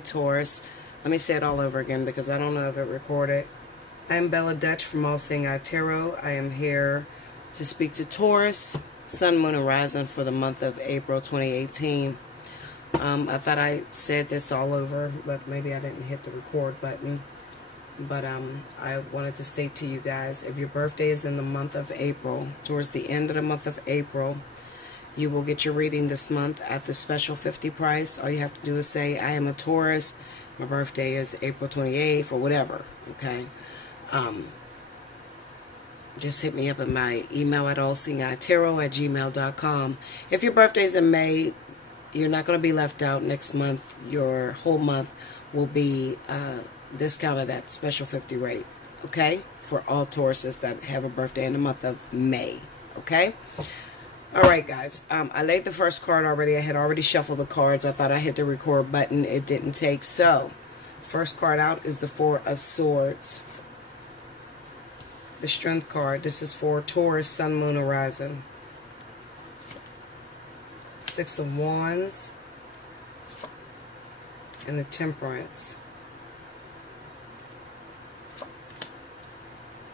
Taurus. Let me say it all over again because I don't know if it recorded. I am Bella Dutch from Allseeingeyetarot. I am here to speak to Taurus, Sun, Moon, and Rising for the month of April 2018. I thought I said this all over, but maybe I didn't hit the record button. But I wanted to state to you guys, if your birthday is in the month of April, towards the end of the month of April, you will get your reading this month at the special 50 price. All you have to do is say, I am a Taurus, my birthday is April 28th, or whatever, okay? Just hit me up at my email at allseeingeyetarot@gmail.com. If your birthday is in May, you're not going to be left out next month. Your whole month will be discounted at special 50 rate, okay? For all Tauruses that have a birthday in the month of May, okay? All right, guys. I laid the first card already. I had already shuffled the cards. I thought I hit the record button. It didn't take. So, first card out is the Four of Swords. The Strength card. This is for Taurus, Sun, Moon, and Rising. Six of Wands. And the Temperance.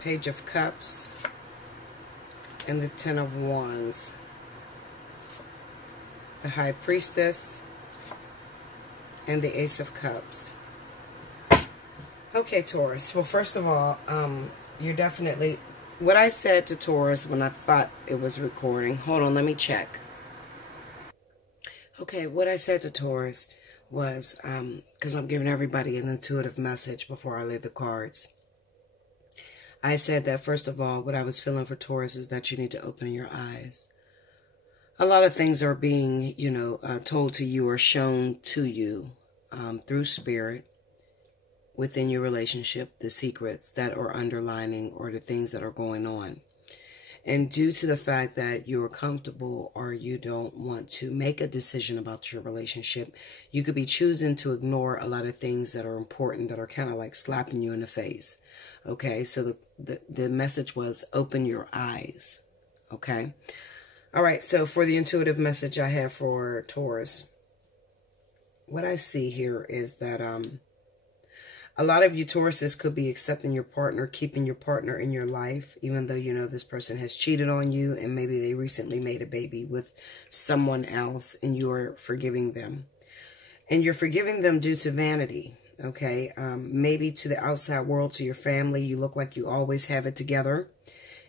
Page of Cups. And the Ten of Wands. The High Priestess, and the Ace of Cups. Okay, Taurus. Well, first of all, you're definitely... What I said to Taurus when I thought it was recording... Hold on, let me check. Okay, what I said to Taurus was... because I'm giving everybody an intuitive message before I lay the cards. I said that, first of all, what I was feeling for Taurus is that you need to open your eyes. A lot of things are being, told to you or shown to you through spirit within your relationship, the secrets that are underlining or the things that are going on. And due to the fact that you're comfortable or you don't want to make a decision about your relationship, you could be choosing to ignore a lot of things that are important, that are kind of like slapping you in the face. Okay, so the message was open your eyes. Okay. All right, so for the intuitive message I have for Taurus, what I see here is that a lot of you Tauruses could be accepting your partner, keeping your partner in your life, even though you know this person has cheated on you and maybe they recently made a baby with someone else and you are forgiving them. And you're forgiving them due to vanity, okay? Maybe to the outside world, to your family, you look like you always have it together.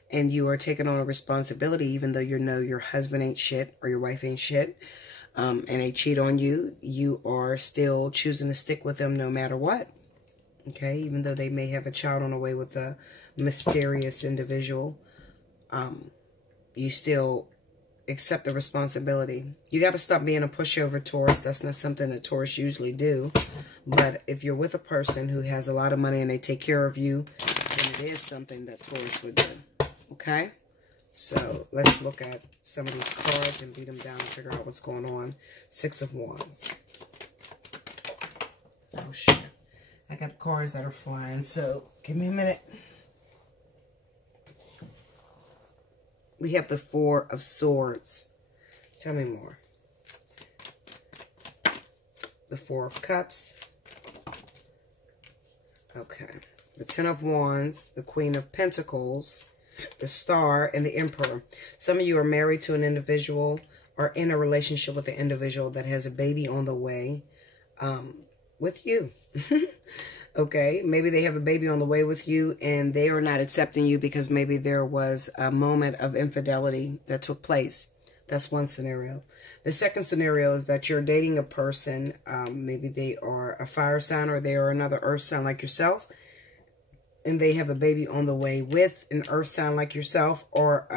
And you are taking on a responsibility, even though you know your husband ain't shit or your wife ain't shit, and they cheat on you, you are still choosing to stick with them no matter what. Okay, even though they may have a child on the way with a mysterious individual, you still accept the responsibility. You got to stop being a pushover, Taurus. That's not something that Taurus usually do. But if you're with a person who has a lot of money and they take care of you, then it is something that Taurus would do. Okay, so let's look at some of these cards and beat them down and figure out what's going on. Six of Wands. Oh, shit. I got cards that are flying, so give me a minute. We have the Four of Swords. Tell me more. The Four of Cups. Okay. The Ten of Wands, the Queen of Pentacles, the Star, and the Emperor. Some of you are married to an individual or in a relationship with an individual that has a baby on the way with you. Okay, maybe they have a baby on the way with you and they are not accepting you because maybe there was a moment of infidelity that took place. That's one scenario. The second scenario is that you're dating a person. Maybe they are a fire sign or they are another earth sign like yourself. And they have a baby on the way with an earth sign like yourself or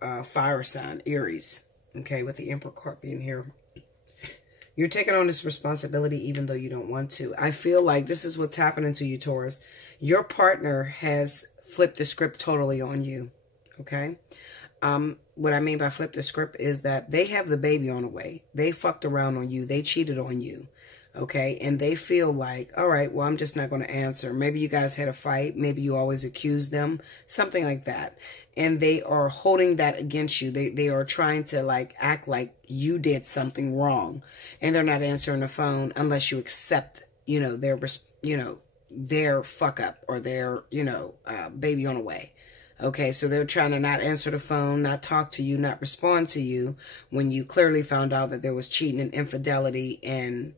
a fire sign, Aries. Okay, with the Emperor card being here. You're taking on this responsibility even though you don't want to. I feel like this is what's happening to you, Taurus. Your partner has flipped the script totally on you. Okay? What I mean by flip the script is that they have the baby on the way. They fucked around on you. They cheated on you. Okay, and they feel like, all right, well, I'm just not going to answer. Maybe you guys had a fight. Maybe you always accused them, something like that. And they are holding that against you. They are trying to like act like you did something wrong. And they're not answering the phone unless you accept you know, their fuck up or their, baby on the way. Okay, so they're trying to not answer the phone, not talk to you, not respond to you when you clearly found out that there was cheating and infidelity, and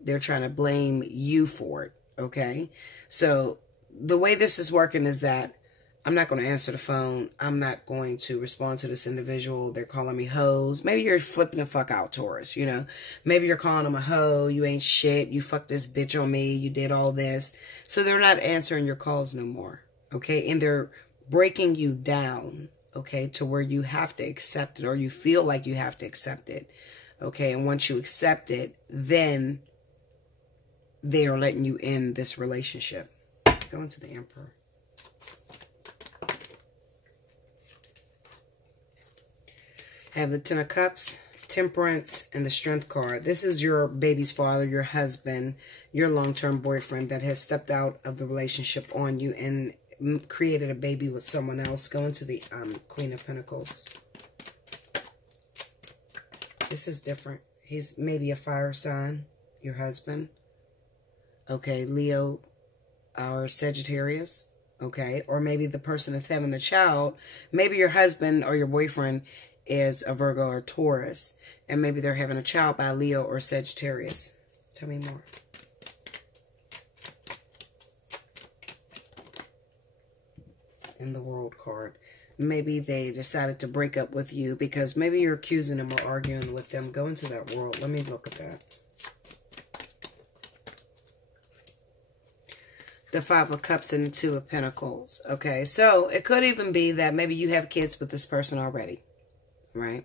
they're trying to blame you for it. Okay, so the way this is working is that I'm not going to answer the phone. I'm not going to respond to this individual. They're calling me hoes. Maybe you're flipping the fuck out, Taurus, Maybe you're calling them a hoe. You ain't shit. You fucked this bitch on me. You did all this. So they're not answering your calls no more. Okay, and they're breaking you down, okay, to where you have to accept it, or you feel like you have to accept it, okay, and once you accept it, then they are letting you in this relationship. Go into the Emperor. Have the Ten of Cups, Temperance, and the Strength card. This is your baby's father, your husband, your long-term boyfriend that has stepped out of the relationship on you and created a baby with someone else. Go into the Queen of Pentacles. This is different. He's maybe a fire sign, your husband. Okay, Leo or Sagittarius. Okay, or maybe the person that's having the child, maybe your husband or your boyfriend is a Virgo or Taurus, and maybe they're having a child by Leo or Sagittarius. Tell me more. In the World card. Maybe they decided to break up with you because maybe you're accusing them or arguing with them. Go into that World. Let me look at that. The Five of Cups and the Two of Pentacles. Okay, so it could even be that maybe you have kids with this person already, right?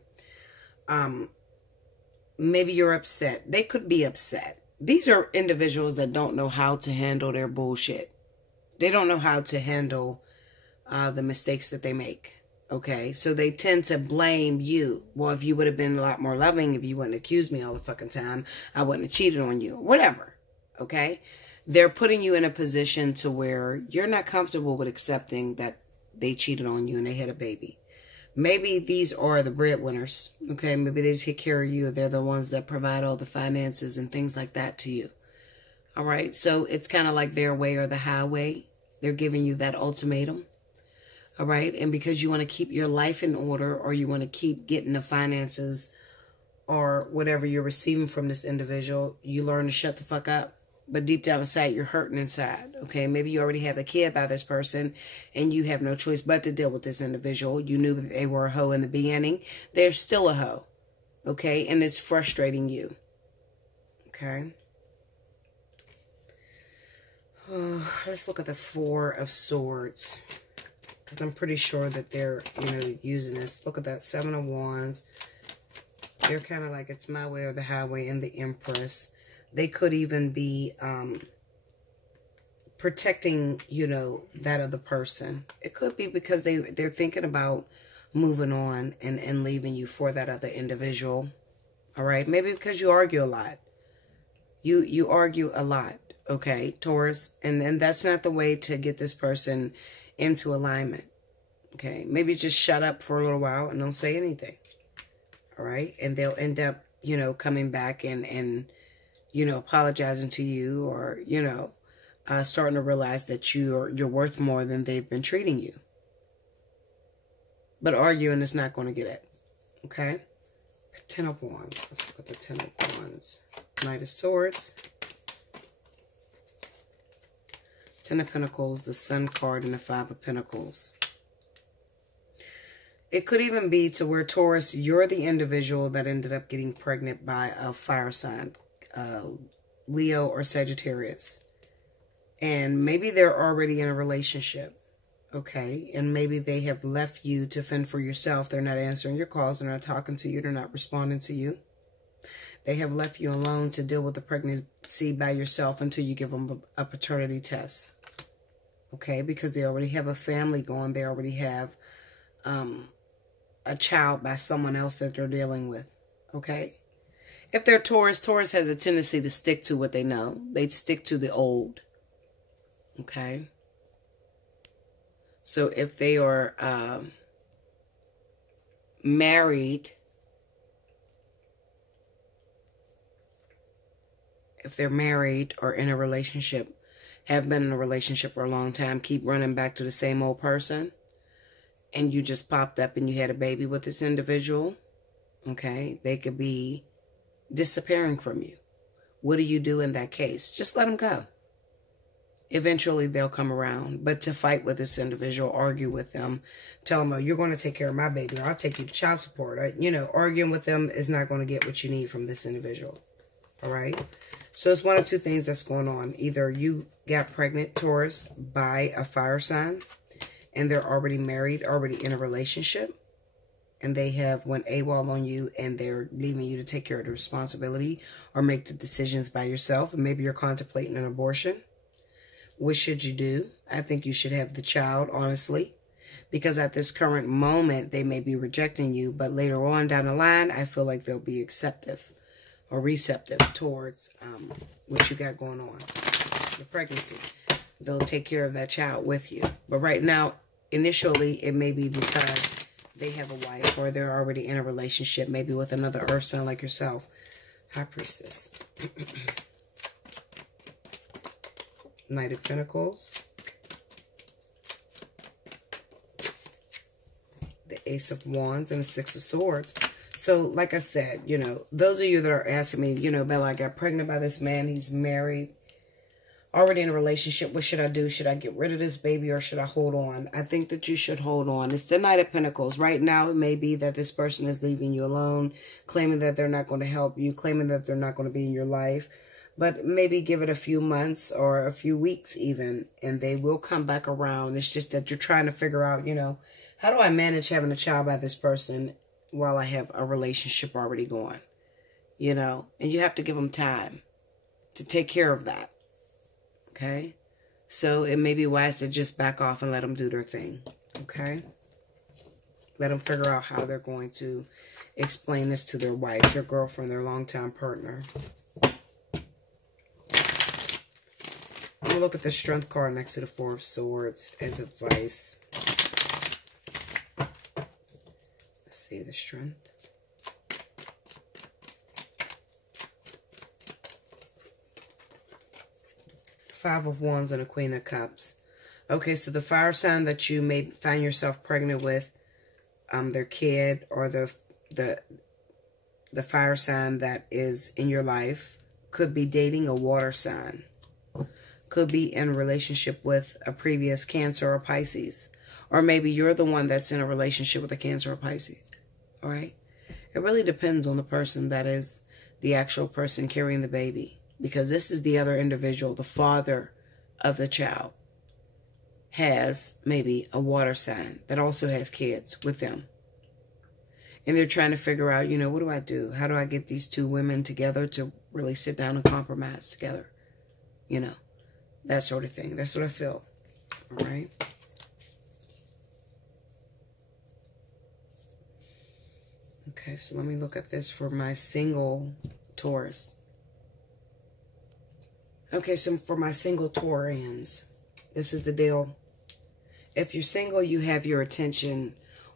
Maybe you're upset. They could be upset. These are individuals that don't know how to handle their bullshit. They don't know how to handle the mistakes that they make. Okay, so they tend to blame you. Well, if you would have been a lot more loving, if you wouldn't accuse me all the fucking time, I wouldn't have cheated on you. Whatever. Okay, they're putting you in a position to where you're not comfortable with accepting that they cheated on you and they had a baby. Maybe these are the breadwinners. Okay, maybe they take care of you. They're the ones that provide all the finances and things like that to you. All right, so it's kind of like their way or the highway. They're giving you that ultimatum. All right, and because you want to keep your life in order, or you want to keep getting the finances or whatever you're receiving from this individual, you learn to shut the fuck up. But deep down inside, you're hurting inside. Okay, maybe you already have a kid by this person and you have no choice but to deal with this individual. You knew that they were a hoe in the beginning. They're still a hoe. Okay, and it's frustrating you. Okay. Let's look at the Four of Swords. Because I'm pretty sure that they're, using this. Look at that Seven of Wands. They're kind of like, it's my way or the highway, and the Empress. They could even be protecting, that other person. It could be because they're thinking about moving on and leaving you for that other individual. All right? Maybe because you argue a lot. You argue a lot, okay, Taurus? And that's not the way to get this person into alignment. Okay, maybe just shut up for a little while and don't say anything. All right, and they'll end up, coming back and apologizing to you, or starting to realize that you're worth more than they've been treating you. But arguing is not going to get it. Okay, Ten of Wands. Let's look at the Ten of Wands. Knight of Swords. Ten of Pentacles, the Sun card, and the Five of Pentacles. It could even be to where, Taurus, you're the individual that ended up getting pregnant by a fire sign, Leo or Sagittarius. And maybe they're already in a relationship, okay? And maybe they have left you to fend for yourself. They're not answering your calls. They're not talking to you. They're not responding to you. They have left you alone to deal with the pregnancy by yourself until you give them a paternity test. Okay, because they already have a family going. They already have a child by someone else that they're dealing with. Okay, if they're Taurus, Taurus has a tendency to stick to what they know. They'd stick to the old. Okay, so if they are married, if they're married or in a relationship, have been in a relationship for a long time, keep running back to the same old person, and you just popped up and you had a baby with this individual, okay, they could be disappearing from you. What do you do in that case? Just let them go. Eventually they'll come around. But to fight with this individual, argue with them, tell them, oh, you're going to take care of my baby, or I'll take you to child support. You know, arguing with them is not going to get what you need from this individual. All right? So it's one of two things that's going on. Either you got pregnant, Taurus, by a fire sign, and they're already married, already in a relationship, and they have went AWOL on you, and they're leaving you to take care of the responsibility or make the decisions by yourself, and maybe you're contemplating an abortion. What should you do? I think you should have the child, honestly, because at this current moment, they may be rejecting you, but later on down the line, I feel like they'll be acceptive or receptive towards what you got going on, the pregnancy. They'll take care of that child with you. But right now, initially, it may be because they have a wife or they're already in a relationship, maybe with another earth sign like yourself. High Priestess. Knight of Pentacles. The Ace of Wands and the Six of Swords. So, like I said, you know, those of you that are asking me, you know, Bella, I got pregnant by this man. He's married, already in a relationship. What should I do? Should I get rid of this baby or should I hold on? I think that you should hold on. It's the Knight of Pentacles. Right now, it may be that this person is leaving you alone, claiming that they're not going to help you, claiming that they're not going to be in your life. But maybe give it a few months or a few weeks even, and they will come back around. It's just that you're trying to figure out, you know, how do I manage having a child by this person while I have a relationship already going? You know, and you have to give them time to take care of that. Okay? So it may be wise to just back off and let them do their thing. Okay? Let them figure out how they're going to explain this to their wife, their girlfriend, their longtime partner. I'm going to look at the Strength card next to the Four of Swords as advice. Let's see the Strength. Five of Wands and a Queen of Cups. Okay, so the fire sign that you may find yourself pregnant with, their kid, or the fire sign that is in your life, could be dating a water sign. Could be in a relationship with a previous Cancer or Pisces. Or maybe you're the one that's in a relationship with a Cancer or Pisces. All right? It really depends on the person that is the actual person carrying the baby. Because this is the other individual, the father of the child, has maybe a water sign that also has kids with them. And they're trying to figure out, you know, what do I do? How do I get these two women together to really sit down and compromise together? You know, that sort of thing. That's what I feel. All right. Okay, so let me look at this for my single Taurus. Okay, so for my single Taurians, this is the deal. If you're single, you have your attention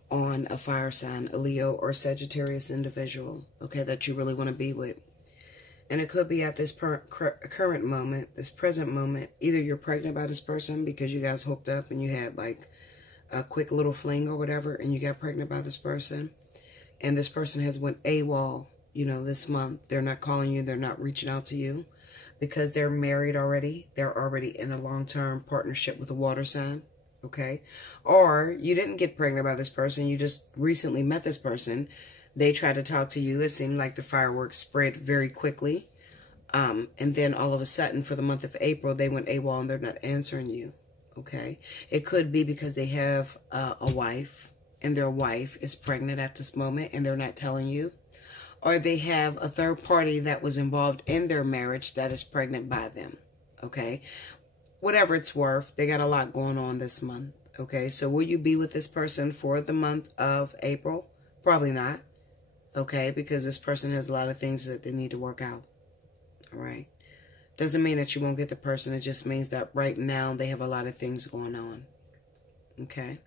on a fire sign, a Leo or Sagittarius individual, okay, that you really want to be with. And it could be at this current moment, this present moment, either you're pregnant by this person because you guys hooked up and you had like a quick little fling or whatever, and you got pregnant by this person, and this person has went AWOL, you know, this month. They're not calling you, they're not reaching out to you because they're married already. They're already in a long-term partnership with a water sign, okay? Or you didn't get pregnant by this person, you just recently met this person. They tried to talk to you. It seemed like the fireworks spread very quickly. And then all of a sudden, for the month of April, they went AWOL and they're not answering you. Okay? It could be because they have a wife and their wife is pregnant at this moment and they're not telling you. Or they have a third party that was involved in their marriage that is pregnant by them. Okay? Whatever it's worth, they got a lot going on this month. Okay? So will you be with this person for the month of April? Probably not. Okay, because this person has a lot of things that they need to work out. All right. Doesn't mean that you won't get the person. It just means that right now they have a lot of things going on. Okay.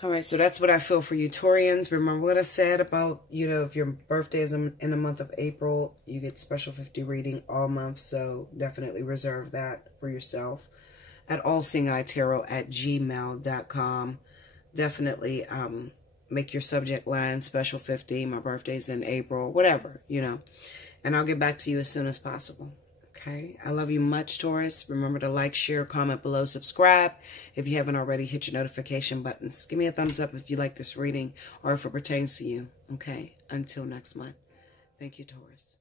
All right, so that's what I feel for you, Taurians. Remember what I said about, you know, if your birthday is in the month of April, you get special 50 reading all month. So definitely reserve that for yourself at allseeingeyetarot@gmail.com. Definitely make your subject line special 50. My birthday's in April, whatever, you know. And I'll get back to you as soon as possible. Okay, I love you much, Taurus. Remember to like, share, comment below, subscribe. If you haven't already, hit your notification buttons. Give me a thumbs up if you like this reading or if it pertains to you. Okay, until next month. Thank you, Taurus.